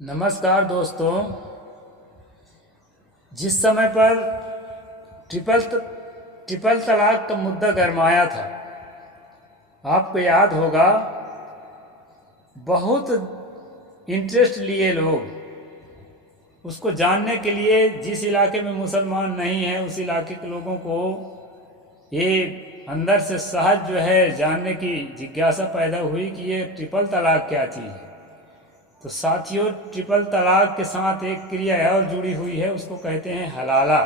नमस्कार दोस्तों। जिस समय पर ट्रिपल तलाक का मुद्दा गरमाया था, आपको याद होगा, बहुत इंटरेस्ट लिए लोग उसको जानने के लिए। जिस इलाके में मुसलमान नहीं है उस इलाके के लोगों को ये अंदर से सहज जो है जानने की जिज्ञासा पैदा हुई कि ये ट्रिपल तलाक क्या चीज़ है। तो साथियों, ट्रिपल तलाक के साथ एक क्रिया और जुड़ी हुई है, उसको कहते हैं हलाला।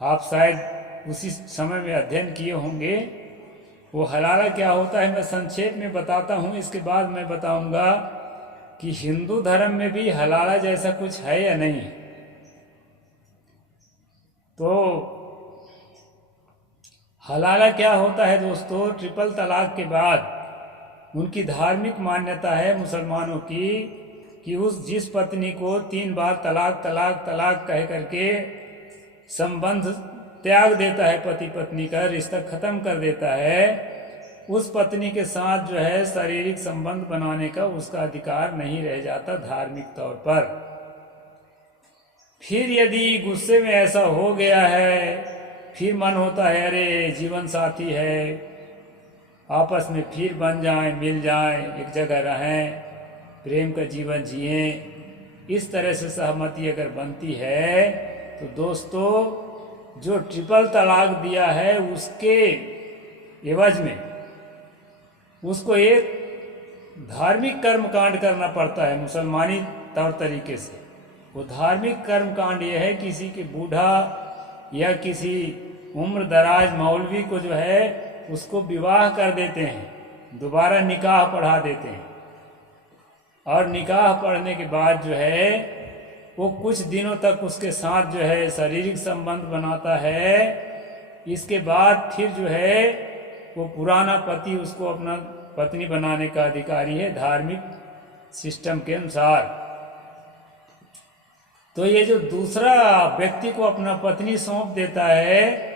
आप शायद उसी समय में अध्ययन किए होंगे। वो हलाला क्या होता है मैं संक्षेप में बताता हूँ, इसके बाद मैं बताऊँगा कि हिंदू धर्म में भी हलाला जैसा कुछ है या नहीं। तो हलाला क्या होता है दोस्तों? ट्रिपल तलाक के बाद उनकी धार्मिक मान्यता है मुसलमानों की कि जिस पत्नी को 3 बार तलाक तलाक तलाक कह करके संबंध त्याग देता है, पति पत्नी का रिश्ता खत्म कर देता है, उस पत्नी के साथ जो है शारीरिक संबंध बनाने का उसका अधिकार नहीं रह जाता धार्मिक तौर पर। फिर यदि गुस्से में ऐसा हो गया है, फिर मन होता है अरे जीवन साथी है, आपस में फिर बन जाएं, मिल जाएं, एक जगह रहें, प्रेम का जीवन जिएं, इस तरह से सहमति अगर बनती है तो दोस्तों जो ट्रिपल तलाक दिया है उसके एवज में उसको एक धार्मिक कर्मकांड करना पड़ता है मुसलमानी तौर तरीके से। वो धार्मिक कर्मकांड यह है किसी के बूढ़ा या किसी उम्र दराज मौलवी को जो है उसको विवाह कर देते हैं, दोबारा निकाह पढ़ा देते हैं, और निकाह पढ़ने के बाद जो है वो कुछ दिनों तक उसके साथ जो है शारीरिक संबंध बनाता है। इसके बाद फिर जो है वो पुराना पति उसको अपना पत्नी बनाने का अधिकारी है धार्मिक सिस्टम के अनुसार। तो ये जो दूसरा व्यक्ति को अपना पत्नी सौंप देता है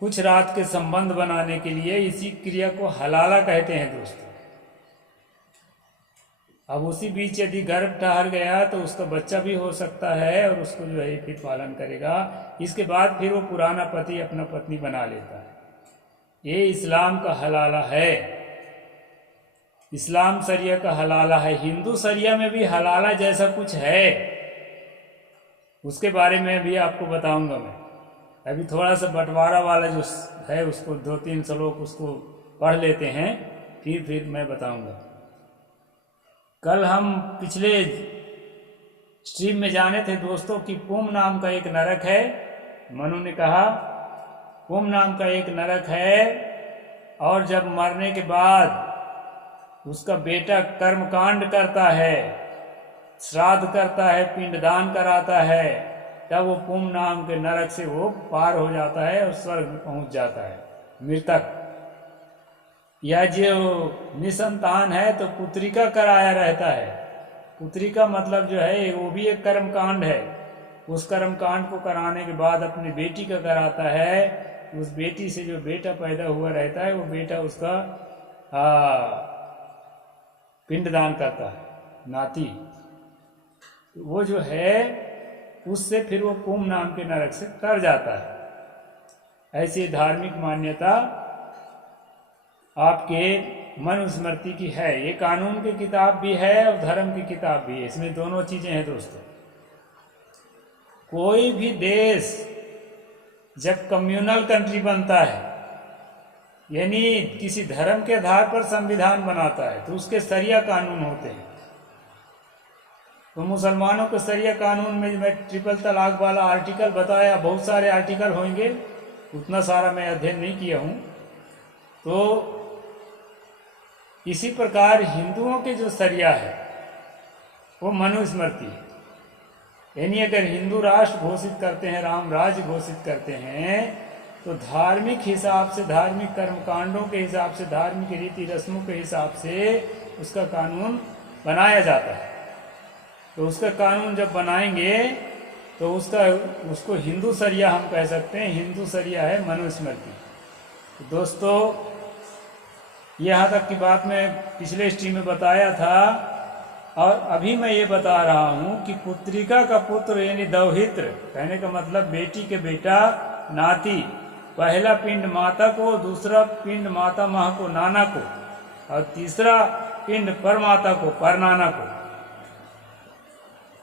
कुछ रात के संबंध बनाने के लिए, इसी क्रिया को हलाला कहते हैं दोस्तों। अब उसी बीच यदि गर्भ ठहर गया तो उसका बच्चा भी हो सकता है और उसको जो है फिर पालन करेगा। इसके बाद फिर वो पुराना पति अपना पत्नी बना लेता है। ये इस्लाम का हलाला है, इस्लाम शरिया का हलाला है। हिंदू शरिया में भी हलाला जैसा कुछ है, उसके बारे में भी आपको बताऊंगा मैं। अभी थोड़ा सा बंटवारा वाला जो है उसको 2-3 श्लोक उसको पढ़ लेते हैं, फिर मैं बताऊंगा। कल हम पिछले स्ट्रीम में जाने थे दोस्तों कि पुम नाम का एक नरक है। मनु ने कहा पुम नाम का एक नरक है, और जब मरने के बाद उसका बेटा कर्मकांड करता है, श्राद्ध करता है, पिंडदान कराता है, तब वो पुम नाम के नरक से वो पार हो जाता है और स्वर्ग में पहुंच जाता है मृतक। या जो निसंतान है तो पुत्रिका कराया रहता है। पुत्रिका मतलब जो है वो भी एक कर्मकांड है। उस कर्मकांड को कराने के बाद अपनी बेटी का कराता है। उस बेटी से जो बेटा पैदा हुआ रहता है वो बेटा उसका पिंडदान करता है, नाती। वो जो है उससे फिर वो पुम नाम के नरक से तर जाता है। ऐसी धार्मिक मान्यता आपके मनुस्मृति की है। ये कानून की किताब भी है और धर्म की किताब भी है, इसमें दोनों चीजें हैं दोस्तों। कोई भी देश जब कम्युनल कंट्री बनता है, यानी किसी धर्म के आधार पर संविधान बनाता है, तो उसके शरिया कानून होते हैं। तो मुसलमानों के शरिया कानून में मैं ट्रिपल तलाक वाला आर्टिकल बताया, बहुत सारे आर्टिकल होंगे, उतना सारा मैं अध्ययन नहीं किया हूँ। तो इसी प्रकार हिंदुओं के जो शरिया है वो मनुस्मृति है। यानी अगर हिंदू राष्ट्र घोषित करते हैं, राम राज्य घोषित करते हैं, तो धार्मिक हिसाब से, धार्मिक कर्मकांडों के हिसाब से, धार्मिक रीति रस्मों के हिसाब से उसका कानून बनाया जाता है। तो उसका कानून जब बनाएंगे तो उसको हिंदू शरिया हम कह सकते हैं। हिंदू शरिया है मनुस्मृति। तो दोस्तों यहाँ तक की बात मैं पिछले स्ट्रीम में बताया था और अभी मैं ये बता रहा हूँ कि पुत्रिका का पुत्र यानी दौहित्र, कहने का मतलब बेटी के बेटा, नाती, पहला पिंड माता को, दूसरा पिंड माता माह को, नाना को, और तीसरा पिंड परमाता को, परनाना को।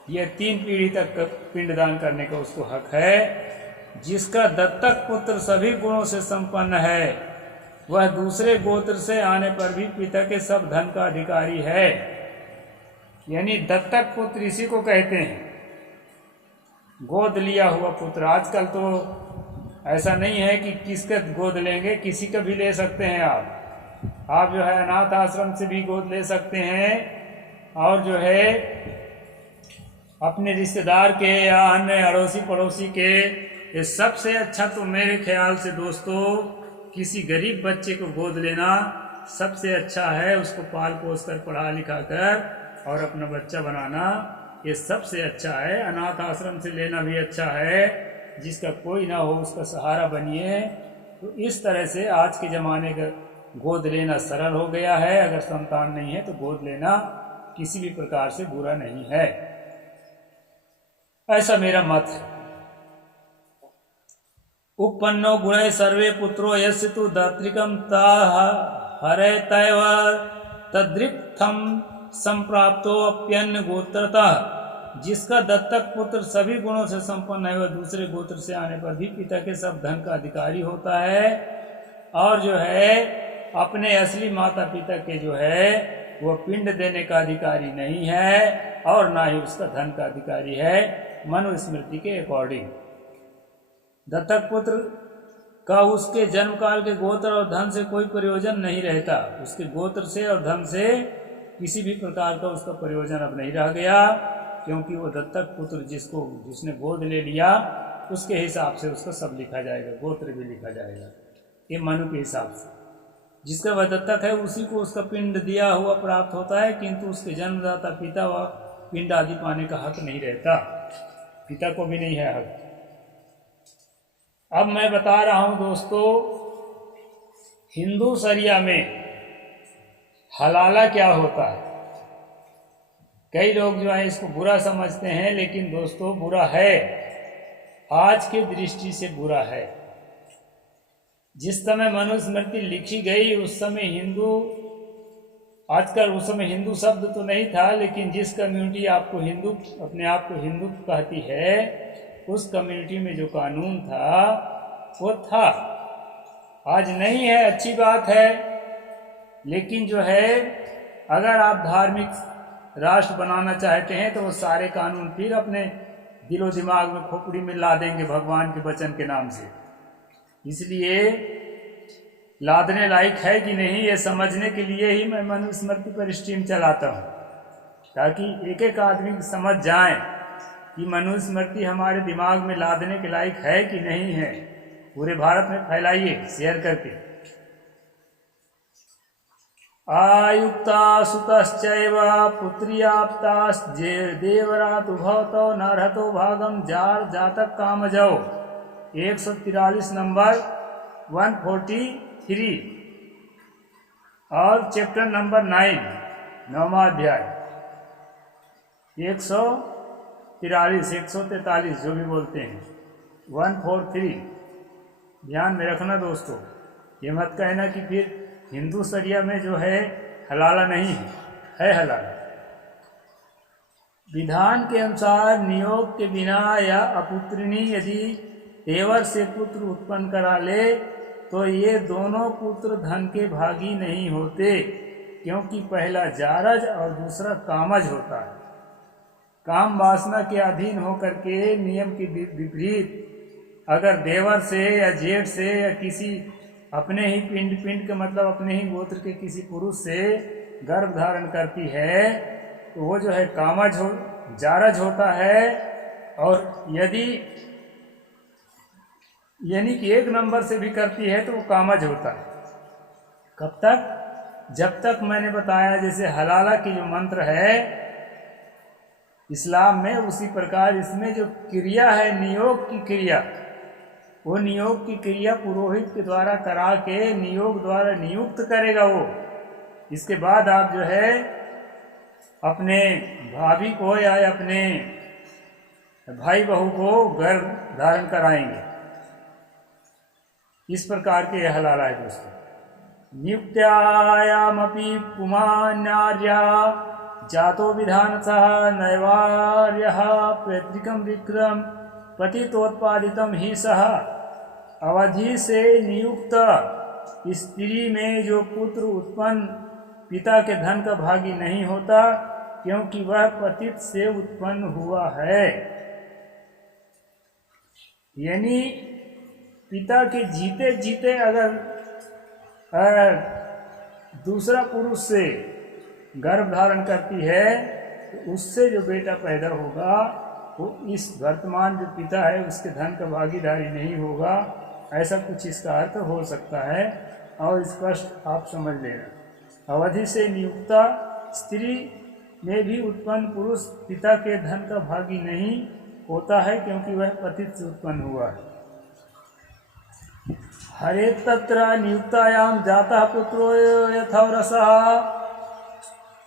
ये 3 पीढ़ी तक पिंडदान करने का उसको हक है। जिसका दत्तक पुत्र सभी गुणों से संपन्न है, वह दूसरे गोत्र से आने पर भी पिता के सब धन का अधिकारी है। यानी दत्तक पुत्र इसी को कहते हैं, गोद लिया हुआ पुत्र। आजकल तो ऐसा नहीं है कि किसका गोद लेंगे, किसी का भी ले सकते हैं आप जो है अनाथ आश्रम से भी गोद ले सकते हैं, और जो है अपने रिश्तेदार के या अन्य अड़ोसी पड़ोसी के। ये सबसे अच्छा तो मेरे ख्याल से दोस्तों किसी गरीब बच्चे को गोद लेना सबसे अच्छा है। उसको पाल पोस कर, पढ़ा लिखा कर और अपना बच्चा बनाना, ये सबसे अच्छा है। अनाथ आश्रम से लेना भी अच्छा है। जिसका कोई ना हो उसका सहारा बनिए। तो इस तरह से आज के ज़माने का गोद लेना सरल हो गया है। अगर संतान नहीं है तो गोद लेना किसी भी प्रकार से बुरा नहीं है, ऐसा मेरा मत है। उपपन्नो गुणे सर्वे पुत्रो यस्य तु दात्रिकम ता हरे तैव तद्रिक्थम संप्राप्तो अप्यन्य गोत्रतः। जिसका दत्तक पुत्र सभी गुणों से संपन्न है, वह दूसरे गोत्र से आने पर भी पिता के सब धन का अधिकारी होता है, और जो है अपने असली माता पिता के जो है वह पिंड देने का अधिकारी नहीं है, और ना ही उसका धन का अधिकारी है, मनुस्मृति के अकॉर्डिंग। दत्तक पुत्र का उसके जन्म काल के गोत्र और धन से कोई प्रयोजन नहीं रहता। उसके गोत्र से और धन से किसी भी प्रकार का उसका प्रयोजन अब नहीं रह गया, क्योंकि वो दत्तक पुत्र जिसने गोद ले लिया उसके हिसाब से उसका सब लिखा जाएगा, गोत्र भी लिखा जाएगा। ये मनु के हिसाब से जिसका वह दत्तक है उसी को उसका पिंड दिया हुआ प्राप्त होता है, किंतु उसके जन्मदाता पिता व पिंड आदि पाने का हक नहीं रहता, पिता को भी नहीं है हक। अब मैं बता रहा हूं दोस्तों, हिंदू शरिया में हलाला क्या होता है। कई लोग जो है इसको बुरा समझते हैं, लेकिन दोस्तों बुरा है, आज की दृष्टि से बुरा है। जिस समय मनुस्मृति लिखी गई उस समय उस समय हिंदू शब्द तो नहीं था, लेकिन जिस कम्युनिटी आपको हिंदू अपने आप को हिंदू कहती है, उस कम्युनिटी में जो कानून था वो था। आज नहीं है, अच्छी बात है, लेकिन जो है अगर आप धार्मिक राष्ट्र बनाना चाहते हैं तो वो सारे कानून फिर अपने दिलो दिमाग में खोपड़ी में ला देंगे भगवान के वचन के नाम से। इसलिए लादने लायक है कि नहीं ये समझने के लिए ही मैं मनुस्मृति पर स्ट्रीम चलाता हूँ, ताकि एक एक आदमी समझ जाए कि मनुस्मृति हमारे दिमाग में लादने के लायक है कि नहीं है। पूरे भारत में फैलाइए शेयर करके। आयुक्ता सुतश्चैव पुत्र्याप्तास् देवरातु भवतो नरहतो भागम जार जातक कामजौ। 143 नंबर 143 और चैप्टर नंबर 9 9वां अध्याय 143 जो भी बोलते हैं 143 ध्यान में रखना दोस्तों। ये मत कहना कि फिर हिंदू शरिया में जो है हलाला नहीं है हलाला। विधान के अनुसार नियोग के बिना या अपुत्रिणी यदि देवर से पुत्र उत्पन्न करा ले तो ये दोनों पुत्र धन के भागी नहीं होते, क्योंकि पहला जारज और दूसरा कामज होता है। काम वासना के अधीन होकर के नियम के विपरीत अगर देवर से या जेठ से या किसी अपने ही पिंड का मतलब अपने ही गोत्र के किसी पुरुष से गर्भ धारण करती है तो वो जो है कामज जारज होता है। और यदि यानी कि 1 नंबर से भी करती है तो वो कामज होता है। कब तक? जब तक मैंने बताया जैसे हलाला की जो मंत्र है इस्लाम में, उसी प्रकार इसमें जो क्रिया है नियोग की क्रिया, वो नियोग की क्रिया पुरोहित के द्वारा करा के नियोग द्वारा नियुक्त करेगा वो। इसके बाद आप जो है अपने भाभी को या अपने भाई बहू को गर्भ धारण कराएंगे। इस प्रकार के यह हलाला है दोस्तों। नियुक्त्यायामपि पुमान्यार्या जातो विधानसः नैवार्यः पैतृकं विक्रम पतितोत्पादितम ही सह। अवधि से नियुक्त स्त्री में जो पुत्र उत्पन्न पिता के धन का भागी नहीं होता, क्योंकि वह पतित से उत्पन्न हुआ है। यानी पिता के जीते जीते अगर दूसरा पुरुष से गर्भ धारण करती है तो उससे जो बेटा पैदा होगा वो इस वर्तमान जो पिता है उसके धन का भागीदारी नहीं होगा। ऐसा कुछ इसका अर्थ हो सकता है और स्पष्ट आप समझ लेना। अवधि से नियुक्ता स्त्री में भी उत्पन्न पुरुष पिता के धन का भागी नहीं होता है, क्योंकि वह पतित से उत्पन्न हुआ है। हरे तत्र नियुक्तायाम जाता पुत्रो यथावरसः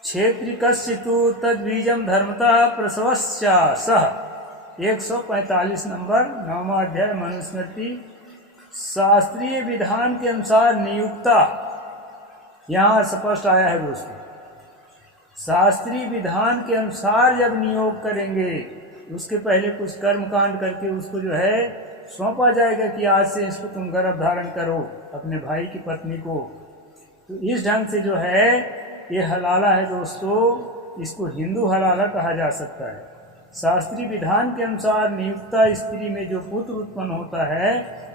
क्षेत्रिकश्चितु तद्बीजम धर्मतः प्रसवस्या सह। 145 नंबर 9वां अध्याय मनुस्मृति। शास्त्रीय विधान के अनुसार नियुक्ता यहाँ स्पष्ट आया है दोस्तों। शास्त्रीय विधान के अनुसार जब नियोग करेंगे उसके पहले कुछ कर्मकांड करके उसको जो है सौंपा जाएगा कि आज से इसको तुम गर्भ धारण करो अपने भाई की पत्नी को। तो इस ढंग से जो है ये हलाला है दोस्तों। इसको हिंदू हलाला कहा जा सकता है। शास्त्रीय विधान के अनुसार नियुक्ता स्त्री में जो पुत्र उत्पन्न होता है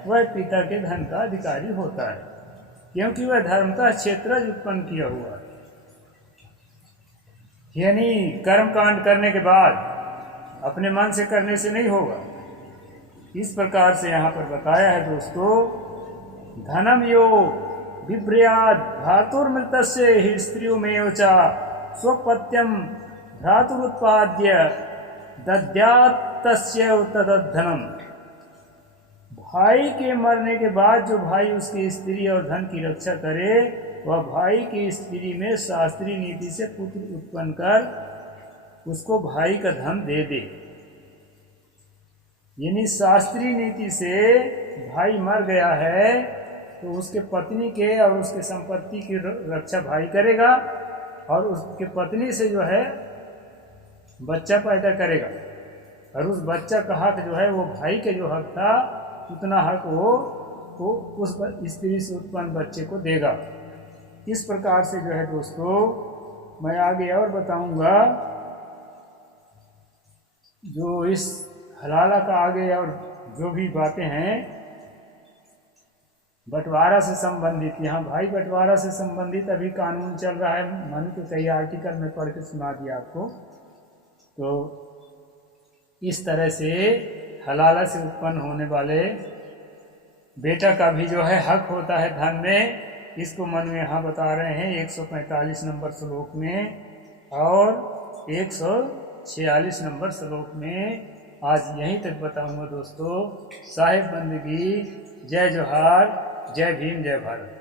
वह पिता के धन का अधिकारी होता है, क्योंकि वह धर्मतः क्षेत्रज उत्पन्न किया हुआ है। यानी कर्मकांड करने के बाद अपने मन से करने से नहीं होगा। इस प्रकार से यहाँ पर बताया है दोस्तों। धनम यो विभ्रयाद भ्रातुर्मृतस्य हि स्त्रियोमेव च स्वपत्यम भ्रातुरुत्पाद्य दद्यात् तस्य तदधनम। भाई के मरने के बाद जो भाई उसकी स्त्री और धन की रक्षा करे वह भाई की स्त्री में शास्त्रीय नीति से पुत्र उत्पन्न कर उसको भाई का धन दे दे। यानी शास्त्रीय नीति से भाई मर गया है तो उसके पत्नी के और उसके संपत्ति की रक्षा भाई करेगा और उसके पत्नी से जो है बच्चा पैदा करेगा और उस बच्चा का हक जो है वो भाई के जो हक था उतना हक वो उस स्त्री से उत्पन्न बच्चे को देगा। इस प्रकार से जो है दोस्तों मैं आगे और बताऊंगा जो इस हलाला का आगे और जो भी बातें हैं बंटवारा से संबंधित। यहाँ भाई बंटवारा से संबंधित अभी कानून चल रहा है। मैंने तो कई आर्टिकल में पढ़ के सुना दिया आपको। तो इस तरह से हलाला से उत्पन्न होने वाले बेटा का भी जो है हक होता है धन में। इसको मन में यहाँ बता रहे हैं 145 नंबर श्लोक में और 146 नंबर श्लोक में। आज यहीं तक बताऊंगा दोस्तों। साहिब बंदगी। जय जोहार, जय भीम, जय भारत।